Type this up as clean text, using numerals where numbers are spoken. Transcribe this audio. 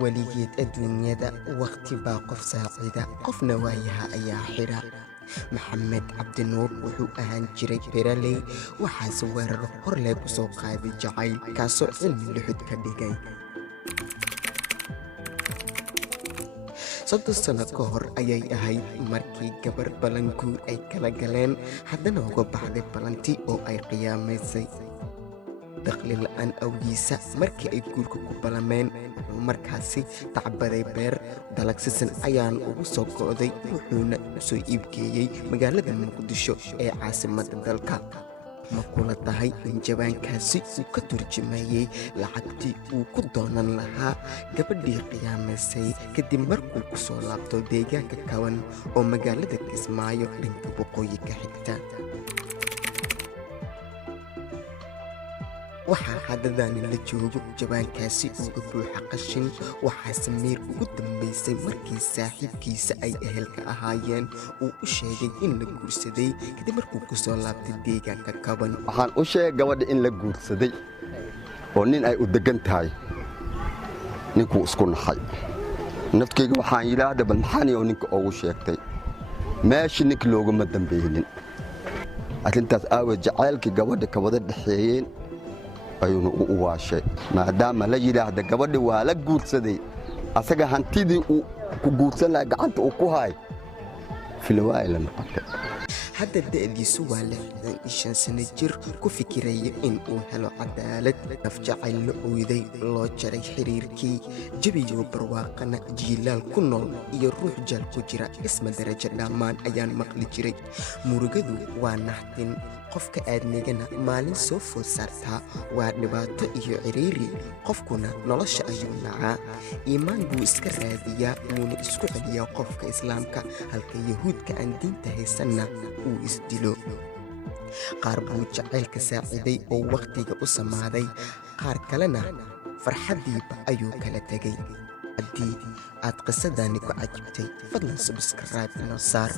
weligeed adduunyada waqti baa qof saacida qofna waayaha ayaa xidha. maxamed cabdinuur wuxuu ahaan jiray beeraley, waxaase weeraro hor lee ku soo qaaday jacayl kaasoo cilmi luxud ka dhigay. 30 sano ka hor ayay ahayd markii gabar balanguur ay kala galeen, haddana uga baxday balantii oo ay qiyaamaysay dakhli la'aan awgiisa. markii ay guurka ku balameen wuxuu markaasi tacbaday beer dalagsisan ayaan ugu soo go'day, wuxuuna u soo iibgeeyey magaalada muqdisho ee caasimadda dalka. ma kula tahay in jawaankaasi uu ka turjumayey lacagtii uu ku doonan lahaa gabadhii qiyaamaysay kadib markuu ku soo laabto deegaanka kawan oo magaalada Kismaayo dhanka waqooyi ka xigta? waxaa haddadaani la joogo jawaankaasi uga buuxa qashin. waxaa samiir ugu dambaysay markii saaxiibkiisa ay ehelka ahaayeen uu u sheegay in la guursaday kadib markuu ku soo laabtay deegaanka kaban. waxaan u sheegay gabadha in la guursaday oo nin ay u degan tahay. ninkuu isku naxay. naftkayga waxaan yidhaahda bal maxaaniyow ninka ugu sheegtay meeshii ninka looguma dambaynin. arrintaas aaweed jacaylkii gabadha ka wada dhexeeyeen ayuuna u waashay, maadaama la yidhaahda gabadhi waa la guursaday, asaga hantidii uu ku guursan lahaa gacanta uu ku haay filawaay la noqotay. hadda da'diisu waa 65 sano jir, ku fikiraya in uu helo cadaalad. naf jacayl la oyday, loo jaray xiriirkii, jabiyo barwaaqana jiilaal ku nool iyo ruux jaal ku jira isma darajo dhammaan ayaan maqli jiray. murugadu waa naxtin, qofka aadmigana maalin soo food saartaa waa dhibaato iyo ciriiri. qofkuna nolosha ayuu nacaa, iimaan buu iska raadiyaa, wuuna isku celiyaa qofka islaamka, halka yahuudka aan diinta haysanna uu isdilo. qaar buu jacaylka saaciday oo wakhtiga u samaaday, qaar kalena farxaddiiba ayuu kala tegay. haddii aad qisadani ku cajibtay fadlan subscribe inoo saar.